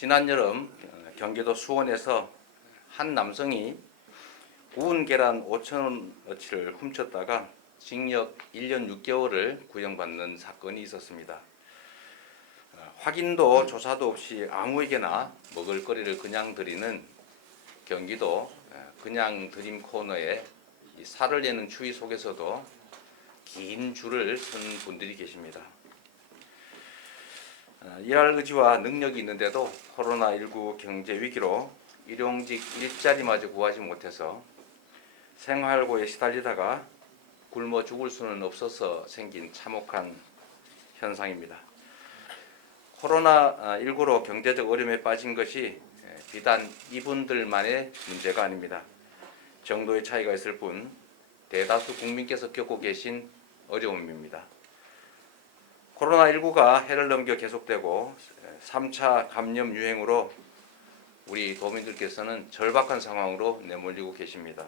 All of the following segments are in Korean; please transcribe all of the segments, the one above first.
지난 여름 경기도 수원에서 한 남성이 구운 계란 5,000원어치를 훔쳤다가 징역 1년 6개월을 구형받는 사건이 있었습니다. 확인도 조사도 없이 아무에게나 먹을거리를 그냥 드리는 경기도 그냥 드림 코너에 살을 내는 추위 속에서도 긴 줄을 선 분들이 계십니다. 일할 의지와 능력이 있는데도 코로나19 경제 위기로 일용직 일자리마저 구하지 못해서 생활고에 시달리다가 굶어 죽을 수는 없어서 생긴 참혹한 현상입니다. 코로나19로 경제적 어려움에 빠진 것이 비단 이분들만의 문제가 아닙니다. 정도의 차이가 있을 뿐 대다수 국민께서 겪고 계신 어려움입니다. 코로나19가 해를 넘겨 계속되고 3차 감염 유행으로 우리 도민들께서는 절박한 상황으로 내몰리고 계십니다.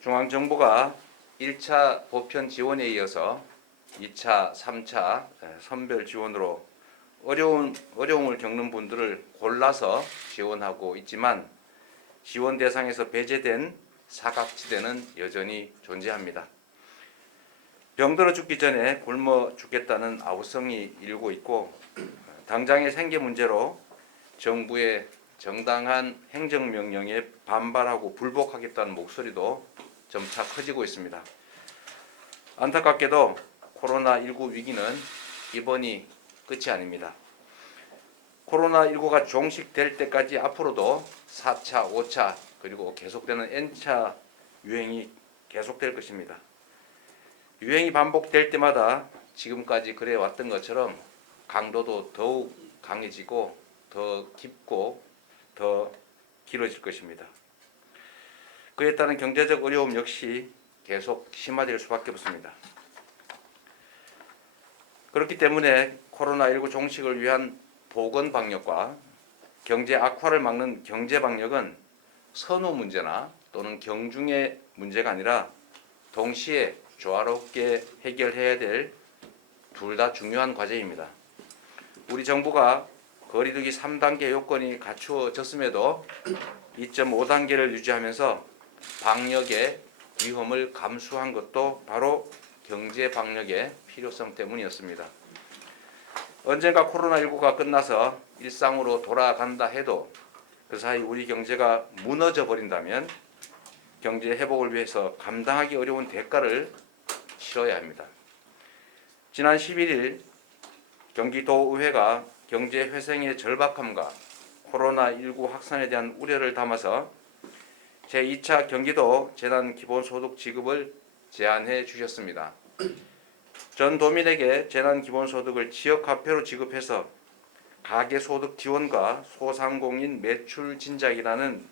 중앙정부가 1차 보편 지원에 이어서 2차, 3차 선별 지원으로 어려움을 겪는 분들을 골라서 지원하고 있지만 지원 대상에서 배제된 사각지대는 여전히 존재합니다. 병들어 죽기 전에 굶어 죽겠다는 아우성이 일고 있고 당장의 생계 문제로 정부의 정당한 행정명령에 반발하고 불복하겠다는 목소리도 점차 커지고 있습니다. 안타깝게도 코로나19 위기는 이번이 끝이 아닙니다. 코로나19가 종식될 때까지 앞으로도 4차, 5차 그리고 계속되는 N차 유행이 계속될 것입니다. 유행이 반복될 때마다 지금까지 그래왔던 것처럼 강도도 더욱 강해지고 더 깊고 더 길어질 것입니다. 그에 따른 경제적 어려움 역시 계속 심화될 수밖에 없습니다. 그렇기 때문에 코로나19 종식을 위한 보건방역과 경제 악화를 막는 경제방역은 선호 문제나 또는 경중의 문제가 아니라 동시에 조화롭게 해결해야 될 둘 다 중요한 과제입니다. 우리 정부가 거리두기 3단계 요건이 갖추어졌음에도 2.5단계를 유지하면서 방역의 위험을 감수한 것도 바로 경제 방역의 필요성 때문이었습니다. 언젠가 코로나19가 끝나서 일상으로 돌아간다 해도 그 사이 우리 경제가 무너져 버린다면 경제 회복을 위해서 감당하기 어려운 대가를 치러야 합니다. 지난 11일 경기도의회가 경제 회생의 절박함과 코로나19 확산에 대한 우려를 담아서 제2차 경기도 재난기본소득 지급을 제안해 주셨습니다. 전 도민에게 재난기본소득을 지역화폐로 지급해서 가계소득 지원과 소상공인 매출 진작이라는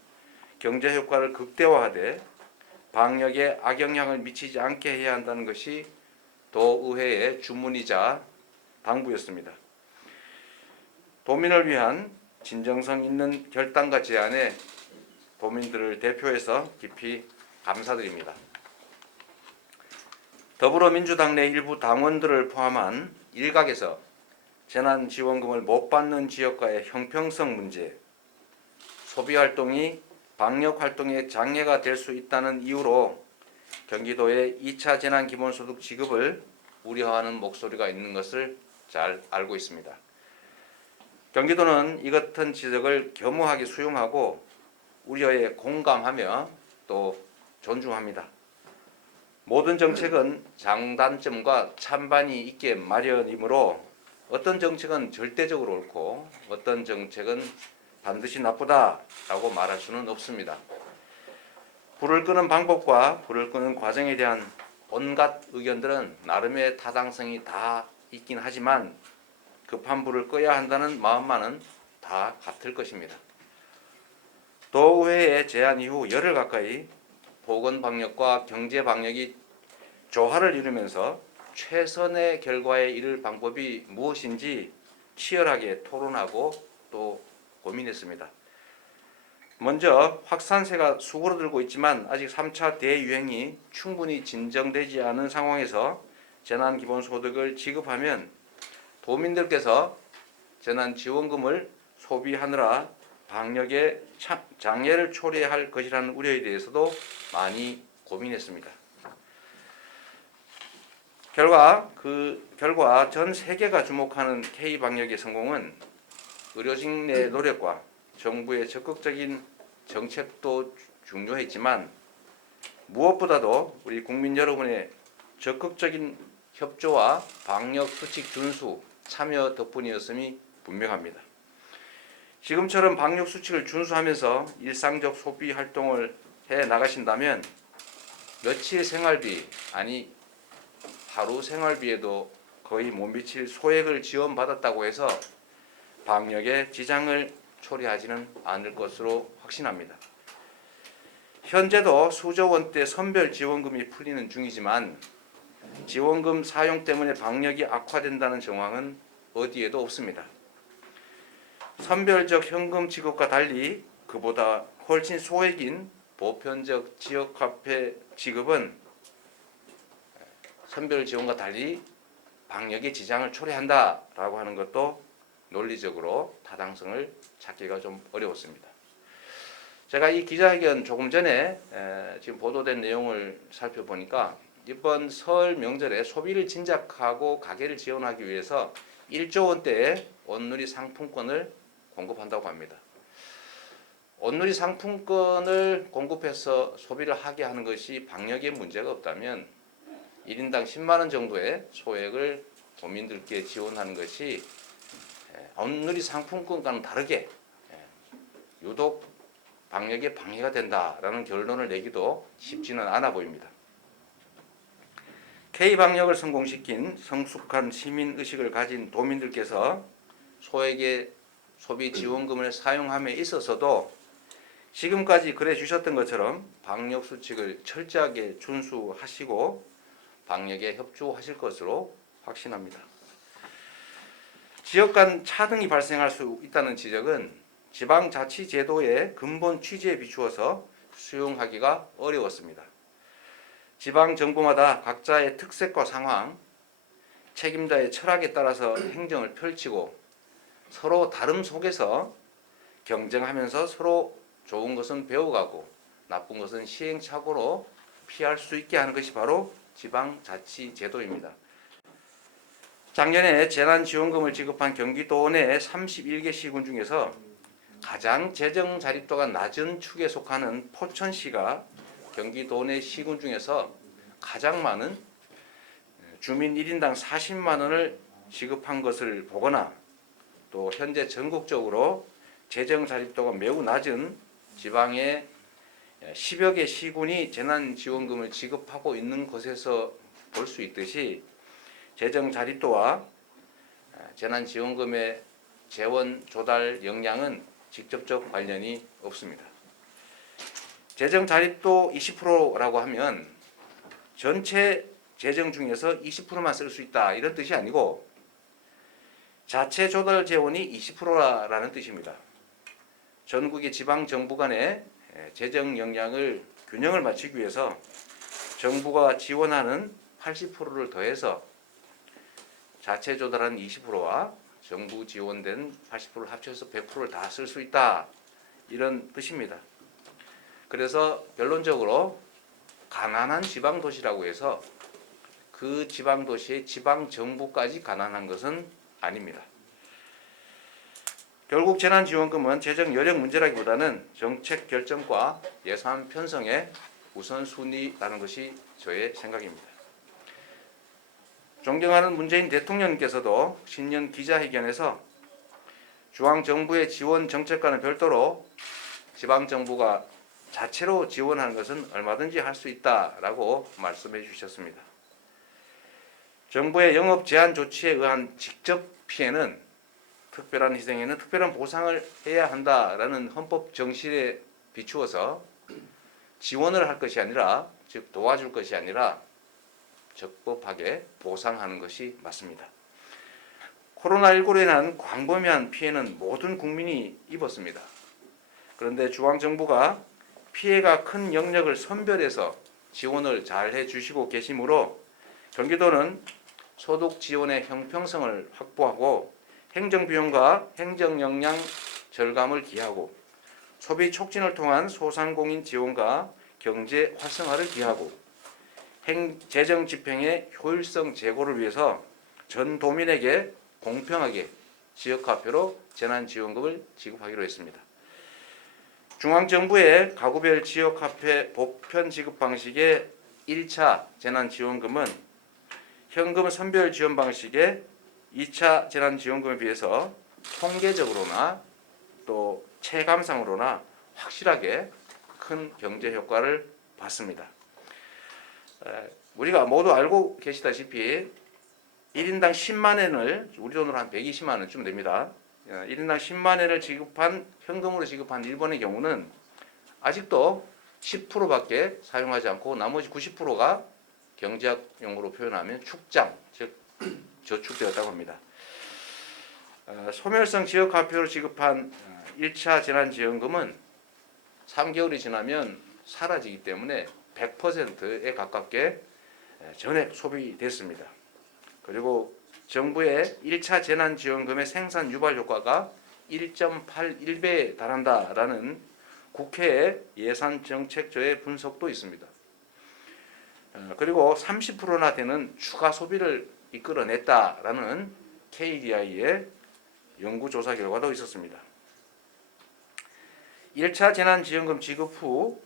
경제 효과를 극대화하되 방역에 악영향을 미치지 않게 해야 한다는 것이 도의회의 주문이자 당부였습니다. 도민을 위한 진정성 있는 결단과 제안에 도민들을 대표해서 깊이 감사드립니다. 더불어민주당 내 일부 당원들을 포함한 일각에서 재난지원금을 못 받는 지역과의 형평성 문제, 소비활동이 방역활동에 장애가 될 수 있다는 이유로 경기도의 2차 재난기본소득 지급을 우려하는 목소리가 있는 것을 잘 알고 있습니다. 경기도는 이 같은 지적을 겸허하게 수용하고 우려에 공감하며 또 존중합니다. 모든 정책은 장단점과 찬반이 있게 마련이므로 어떤 정책은 절대적으로 옳고 어떤 정책은 반드시 나쁘다라고 말할 수는 없습니다. 불을 끄는 방법과 불을 끄는 과정에 대한 온갖 의견들은 나름의 타당성이 다 있긴 하지만 급한 불을 꺼야 한다는 마음만은 다 같을 것입니다. 도의회의 제안 이후 열흘 가까이 보건방역과 경제방역이 조화를 이루면서 최선의 결과에 이를 방법이 무엇인지 치열하게 토론하고 또 고민했습니다. 먼저 확산세가 수그러들고 있지만 아직 3차 대유행이 충분히 진정되지 않은 상황에서 재난기본소득을 지급하면 도민들께서 재난지원금을 소비하느라 방역에 장애를 초래할 것이라는 우려에 대해서도 많이 고민했습니다. 결과 전 세계가 주목하는 K방역의 성공은 의료진의 노력과 정부의 적극적인 정책도 중요했지만 무엇보다도 우리 국민 여러분의 적극적인 협조와 방역 수칙 준수, 참여 덕분이었음이 분명합니다. 지금처럼 방역 수칙을 준수하면서 일상적 소비 활동을 해 나가신다면 며칠 생활비, 아니 하루 생활비에도 거의 못 미칠 소액을 지원받았다고 해서 방역에 지장을 초래하지는 않을 것으로 확신합니다. 현재도 수조 원대 선별 지원금이 풀리는 중이지만 지원금 사용 때문에 방역이 악화된다는 정황은 어디에도 없습니다. 선별적 현금 지급과 달리 그보다 훨씬 소액인 보편적 지역화폐 지급은 선별 지원과 달리 방역에 지장을 초래한다라고 하는 것도 논리적으로 타당성을 찾기가 좀 어려웠습니다. 제가 이 기자회견 조금 전에 지금 보도된 내용을 살펴보니까 이번 설 명절에 소비를 진작하고 가게를 지원하기 위해서 1조 원대의 온누리 상품권을 공급한다고 합니다. 온누리 상품권을 공급해서 소비를 하게 하는 것이 방역에 문제가 없다면 1인당 10만 원 정도의 소액을 도민들께 지원하는 것이 온누리 상품권과는 다르게 유독 방역에 방해가 된다라는 결론을 내기도 쉽지는 않아 보입니다. K방역을 성공시킨 성숙한 시민의식을 가진 도민들께서 소액의 소비 지원금을 사용함에 있어서도 지금까지 그래 주셨던 것처럼 방역 수칙을 철저하게 준수하시고 방역에 협조하실 것으로 확신합니다. 지역 간 차등이 발생할 수 있다는 지적은 지방자치제도의 근본 취지에 비추어서 수용하기가 어려웠습니다. 지방정부마다 각자의 특색과 상황, 책임자의 철학에 따라서 행정을 펼치고 서로 다름 속에서 경쟁하면서 서로 좋은 것은 배워가고 나쁜 것은 시행착오로 피할 수 있게 하는 것이 바로 지방자치제도입니다. 작년에 재난지원금을 지급한 경기도 내 31개 시군 중에서 가장 재정 자립도가 낮은 축에 속하는 포천시가 경기도 내 시군 중에서 가장 많은 주민 1인당 40만 원을 지급한 것을 보거나 또 현재 전국적으로 재정 자립도가 매우 낮은 지방의 10여 개 시군이 재난지원금을 지급하고 있는 것에서 볼 수 있듯이 재정 자립도와 재난지원금의 재원 조달 역량은 직접적 관련이 없습니다. 재정 자립도 20%라고 하면 전체 재정 중에서 20%만 쓸 수 있다 이런 뜻이 아니고 자체 조달 재원이 20%라는 뜻입니다. 전국의 지방 정부 간의 재정 역량을 균형을 맞추기 위해서 정부가 지원하는 80%를 더해서 자체 조달한 20%와 정부 지원된 80%를 합쳐서 100%를 다 쓸 수 있다 이런 뜻입니다. 그래서 결론적으로 가난한 지방 도시라고 해서 그 지방 도시의 지방 정부까지 가난한 것은 아닙니다. 결국 재난지원금은 재정 여력 문제라기보다는 정책 결정과 예산 편성의 우선순위라는 것이 저의 생각입니다. 존경하는 문재인 대통령님께서도 신년 기자회견에서 중앙정부의 지원 정책과는 별도로 지방정부가 자체로 지원하는 것은 얼마든지 할 수 있다라고 말씀해 주셨습니다. 정부의 영업 제한 조치에 의한 직접 피해는 특별한 희생에는 특별한 보상을 해야 한다라는 헌법 정신에 비추어서 지원을 할 것이 아니라 즉 도와줄 것이 아니라 적법하게 보상하는 것이 맞습니다. 코로나19로 인한 광범위한 피해는 모든 국민이 입었습니다. 그런데 중앙정부가 피해가 큰 영역을 선별해서 지원을 잘 해주시고 계시므로 경기도는 소득 지원의 형평성을 확보하고 행정비용과 행정역량 절감을 기하고 소비 촉진을 통한 소상공인 지원과 경제 활성화를 기하고 재정 집행의 효율성 제고를 위해서 전 도민에게 공평하게 지역화폐로 재난지원금을 지급하기로 했습니다. 중앙정부의 가구별 지역화폐 보편 지급 방식의 1차 재난지원금은 현금 선별 지원 방식의 2차 재난지원금에 비해서 통계적으로나 또 체감상으로나 확실하게 큰 경제 효과를 받습니다. 우리가 모두 알고 계시다시피 1인당 10만 원을 우리 돈으로 한 120만 원쯤 됩니다. 1인당 10만 원을 현금으로 지급한 일본의 경우는 아직도 10%밖에 사용하지 않고 나머지 90%가 경제학 용어로 표현하면 축장, 즉 저축되었다고 합니다. 소멸성 지역화폐로 지급한 1차 재난지원금은 3개월이 지나면 사라지기 때문에 100%에 가깝게 전액 소비됐습니다. 그리고 정부의 1차 재난지원금의 생산 유발 효과가 1.81배에 달한다라는 국회의 예산정책처의 분석도 있습니다. 그리고 30%나 되는 추가 소비를 이끌어냈다라는 KDI의 연구조사 결과도 있었습니다. 1차 재난지원금 지급 후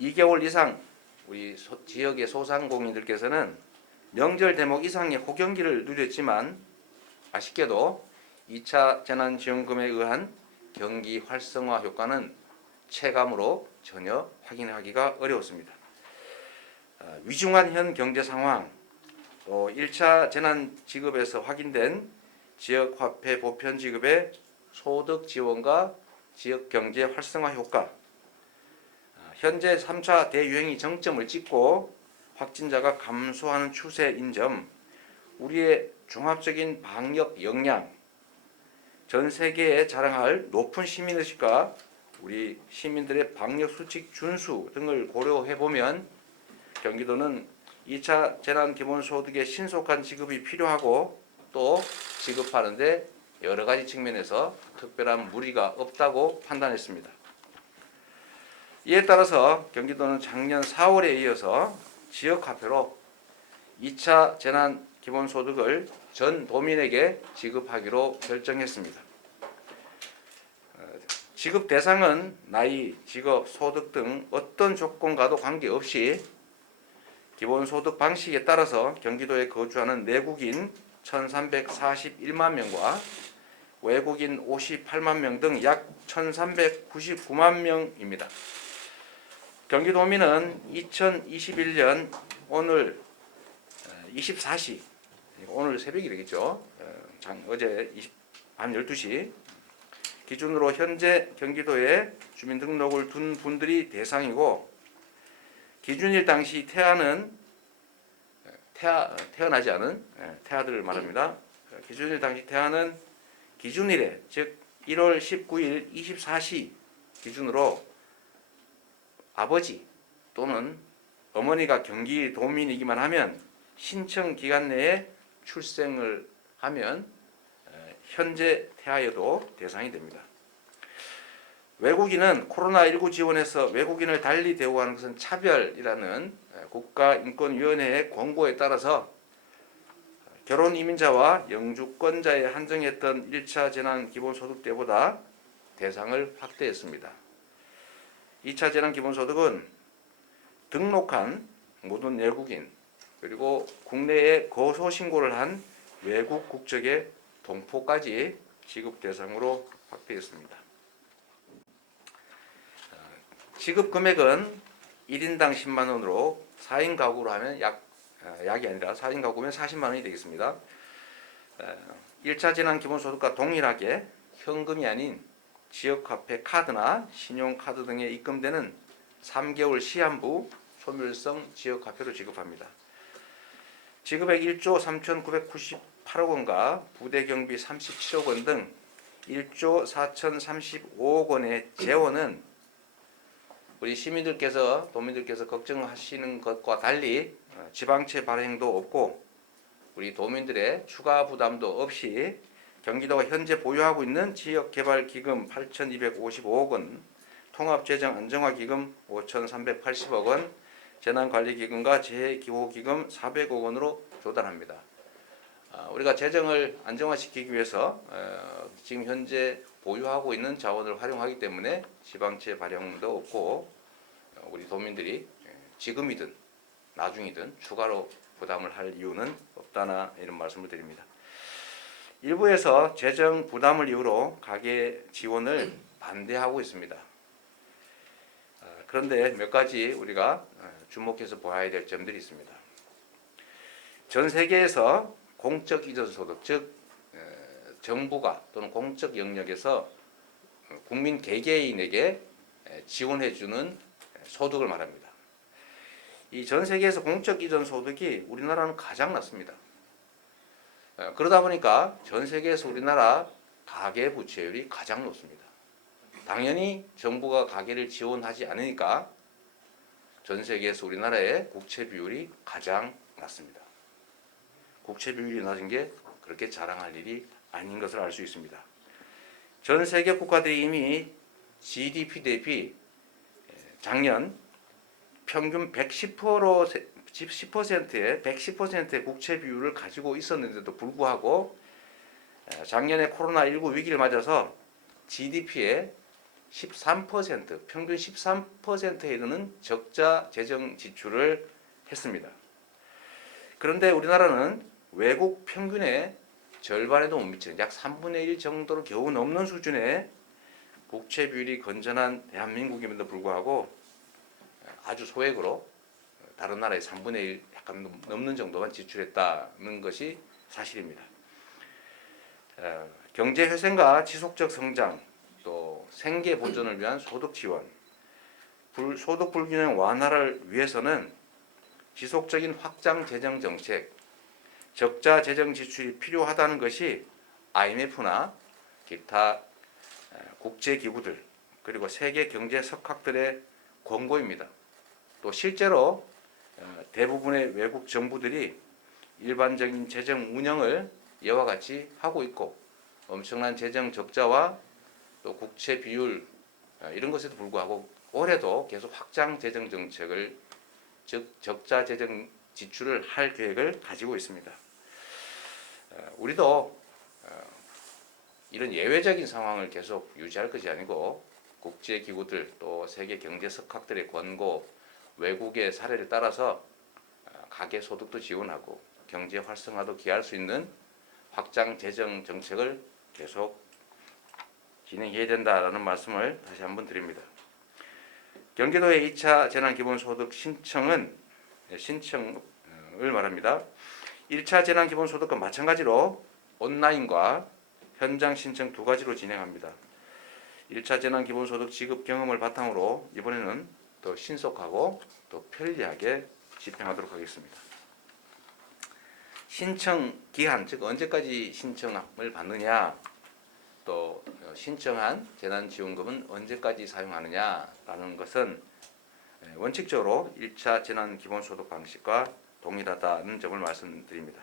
2개월 이상 우리 지역의 소상공인들께서는 명절 대목 이상의 호경기를 누렸지만 아쉽게도 2차 재난지원금에 의한 경기 활성화 효과는 체감으로 전혀 확인하기가 어려웠습니다. 위중한 현 경제 상황, 또 1차 재난지급에서 확인된 지역화폐 보편 지급의 소득 지원과 지역 경제 활성화 효과, 현재 3차 대유행이 정점을 찍고 확진자가 감소하는 추세인 점, 우리의 종합적인 방역 역량, 전 세계에 자랑할 높은 시민의식과 우리 시민들의 방역 수칙 준수 등을 고려해 보면 경기도는 2차 재난기본소득의 신속한 지급이 필요하고 또 지급하는데 여러 가지 측면에서 특별한 무리가 없다고 판단했습니다. 이에 따라서 경기도는 작년 4월에 이어서 지역화폐로 2차 재난기본소득을 전 도민에게 지급하기로 결정했습니다. 지급 대상은 나이, 직업, 소득 등 어떤 조건과도 관계없이 기본소득 방식에 따라서 경기도에 거주하는 내국인 1,341만 명과 외국인 58만 명 등 약 1,399만 명입니다. 경기도민은 2021년 오늘 24시, 오늘 새벽이 되겠죠. 어제 밤 12시 기준으로 현재 경기도에 주민등록을 둔 분들이 대상이고 기준일 당시 태어나지 않은 태아들을 말합니다. 기준일 당시 태아는 기준일에 즉 1월 19일 24시 기준으로 아버지 또는 어머니가 경기도민이기만 하면 신청 기간 내에 출생을 하면 현재 태아여도 대상이 됩니다. 외국인은 코로나19 지원에서 외국인을 달리 대우하는 것은 차별이라는 국가인권위원회의 권고에 따라서 결혼 이민자와 영주권자에 한정했던 1차 재난기본소득 때보다 대상을 확대했습니다. 2차 재난기본소득은 등록한 모든 내국인 그리고 국내에 거소신고를 한 외국 국적의 동포까지 지급 대상으로 확대했습니다. 지급 금액은 1인당 10만 원으로 4인 가구로 하면 약이 아니라 4인 가구면 40만 원이 되겠습니다. 1차 재난기본소득과 동일하게 현금이 아닌 지역화폐 카드나 신용카드 등에 입금되는 3개월 시한부 소멸성 지역화폐로 지급합니다. 지급액 1조 3,998억 원과 부대경비 37억 원 등 1조 4,035억 원의 재원은 우리 시민들께서 도민들께서 걱정하시는 것과 달리 지방채 발행도 없고 우리 도민들의 추가 부담도 없이 경기도가 현재 보유하고 있는 지역개발기금 8,255억 원, 통합재정안정화기금 5,380억 원, 재난관리기금과 재해기호기금 400억 원으로 조달합니다. 우리가 재정을 안정화시키기 위해서 지금 현재 보유하고 있는 자원을 활용하기 때문에 지방채 발행도 없고 우리 도민들이 지금이든 나중이든 추가로 부담을 할 이유는 없다나 이런 말씀을 드립니다. 일부에서 재정 부담을 이유로 가계 지원을 반대하고 있습니다. 그런데 몇 가지 우리가 주목해서 봐야 될 점들이 있습니다. 전 세계에서 공적 이전 소득, 즉 정부가 또는 공적 영역에서 국민 개개인에게 지원해주는 소득을 말합니다. 이 전 세계에서 공적 이전 소득이 우리나라는 가장 낮습니다. 그러다 보니까 전 세계에서 우리나라 가계 부채율이 가장 높습니다. 당연히 정부가 가계를 지원하지 않으니까 전 세계에서 우리나라의 국채 비율이 가장 낮습니다. 국채 비율이 낮은 게 그렇게 자랑할 일이 아닌 것을 알 수 있습니다. 전 세계 국가들이 이미 GDP 대비 작년 평균 110%의 국채 비율을 가지고 있었는데도 불구하고 작년에 코로나19 위기를 맞아서 GDP의 13%, 평균 13%에 이르는 적자 재정 지출을 했습니다. 그런데 우리나라는 외국 평균의 절반에도 못 미치는 약 3분의 1 정도로 겨우 넘는 수준의 국채 비율이 건전한 대한민국임에도 불구하고 아주 소액으로 다른 나라의 3분의 1 약간 넘는 정도만 지출했다는 것이 사실입니다. 경제 회생과 지속적 성장, 또 생계 보존을 위한 소득 지원, 소득 불균형 완화를 위해서는 지속적인 확장 재정 정책, 적자 재정 지출이 필요하다는 것이 IMF나 기타 국제 기구들 그리고 세계 경제 석학들의 권고입니다. 또 실제로 대부분의 외국 정부들이 일반적인 재정 운영을 이와 같이 하고 있고 엄청난 재정 적자와 또 국채 비율 이런 것에도 불구하고 올해도 계속 확장 재정 정책을 즉 적자 재정 지출을 할 계획을 가지고 있습니다. 우리도 이런 예외적인 상황을 계속 유지할 것이 아니고 국제 기구들 또 세계 경제 석학들의 권고 외국의 사례를 따라서 가계 소득도 지원하고 경제 활성화도 기할 수 있는 확장 재정 정책을 계속 진행해야 된다라는 말씀을 다시 한번 드립니다. 경기도의 2차 재난기본소득 신청을 말합니다. 1차 재난기본소득과 마찬가지로 온라인과 현장 신청 두 가지로 진행합니다. 1차 재난기본소득 지급 경험을 바탕으로 이번에는 더 신속하고 더 편리하게 집행하도록 하겠습니다. 신청 기한, 즉 언제까지 신청을 받느냐, 또 신청한 재난지원금은 언제까지 사용하느냐라는 것은 원칙적으로 1차 재난기본소득 방식과 동일하다는 점을 말씀드립니다.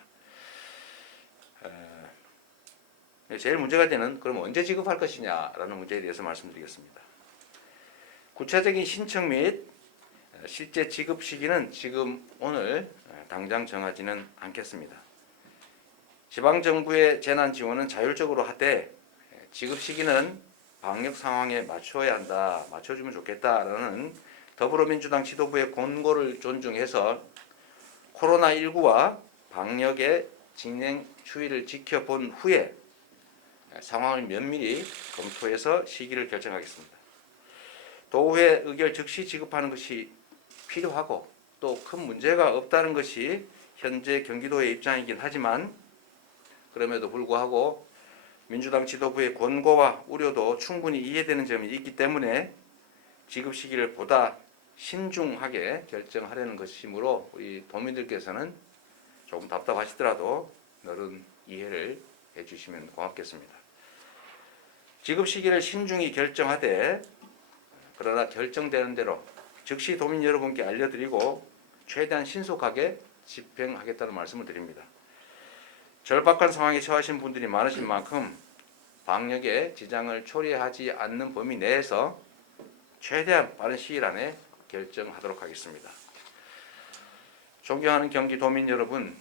제일 문제가 되는 그럼 언제 지급할 것이냐라는 문제에 대해서 말씀드리겠습니다. 구체적인 신청 및 실제 지급 시기는 지금 오늘 당장 정하지는 않겠습니다. 지방정부의 재난지원은 자율적으로 하되 지급 시기는 방역 상황에 맞춰야 한다, 맞춰주면 좋겠다라는 더불어민주당 지도부의 권고를 존중해서 코로나19와 방역의 진행 추이를 지켜본 후에 상황을 면밀히 검토해서 시기를 결정하겠습니다. 도의회 의결 즉시 지급하는 것이 필요하고 또 큰 문제가 없다는 것이 현재 경기도의 입장이긴 하지만 그럼에도 불구하고 민주당 지도부의 권고와 우려도 충분히 이해되는 점이 있기 때문에 지급 시기를 보다 신중하게 결정하려는 것이므로 우리 도민들께서는 조금 답답하시더라도 너른 이해를 해주시면 고맙겠습니다. 지급 시기를 신중히 결정하되 그러나 결정되는 대로 즉시 도민 여러분께 알려드리고 최대한 신속하게 집행하겠다는 말씀을 드립니다. 절박한 상황에 처하신 분들이 많으신 만큼 방역에 지장을 초래하지 않는 범위 내에서 최대한 빠른 시일 안에 결정하도록 하겠습니다. 존경하는 경기도민 여러분,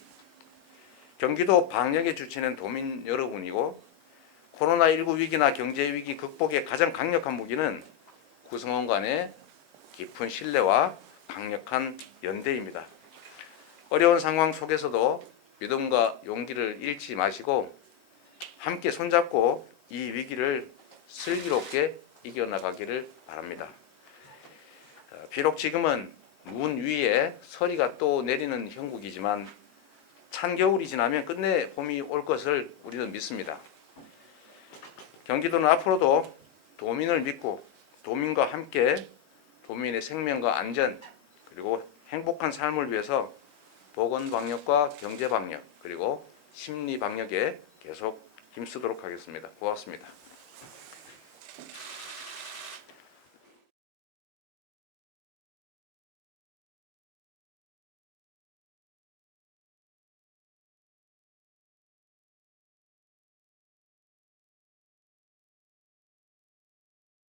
경기도 방역의 주체는 도민 여러분이고 코로나19 위기나 경제 위기 극복의 가장 강력한 무기는 구성원 간의 깊은 신뢰와 강력한 연대입니다. 어려운 상황 속에서도 믿음과 용기를 잃지 마시고 함께 손잡고 이 위기를 슬기롭게 이겨나가기를 바랍니다. 비록 지금은 문 위에 서리가 또 내리는 형국이지만 찬 겨울이 지나면 끝내 봄이 올 것을 우리는 믿습니다. 경기도는 앞으로도 도민을 믿고 도민과 함께 도민의 생명과 안전 그리고 행복한 삶을 위해서 보건방역과 경제방역 그리고 심리방역에 계속 힘쓰도록 하겠습니다. 고맙습니다.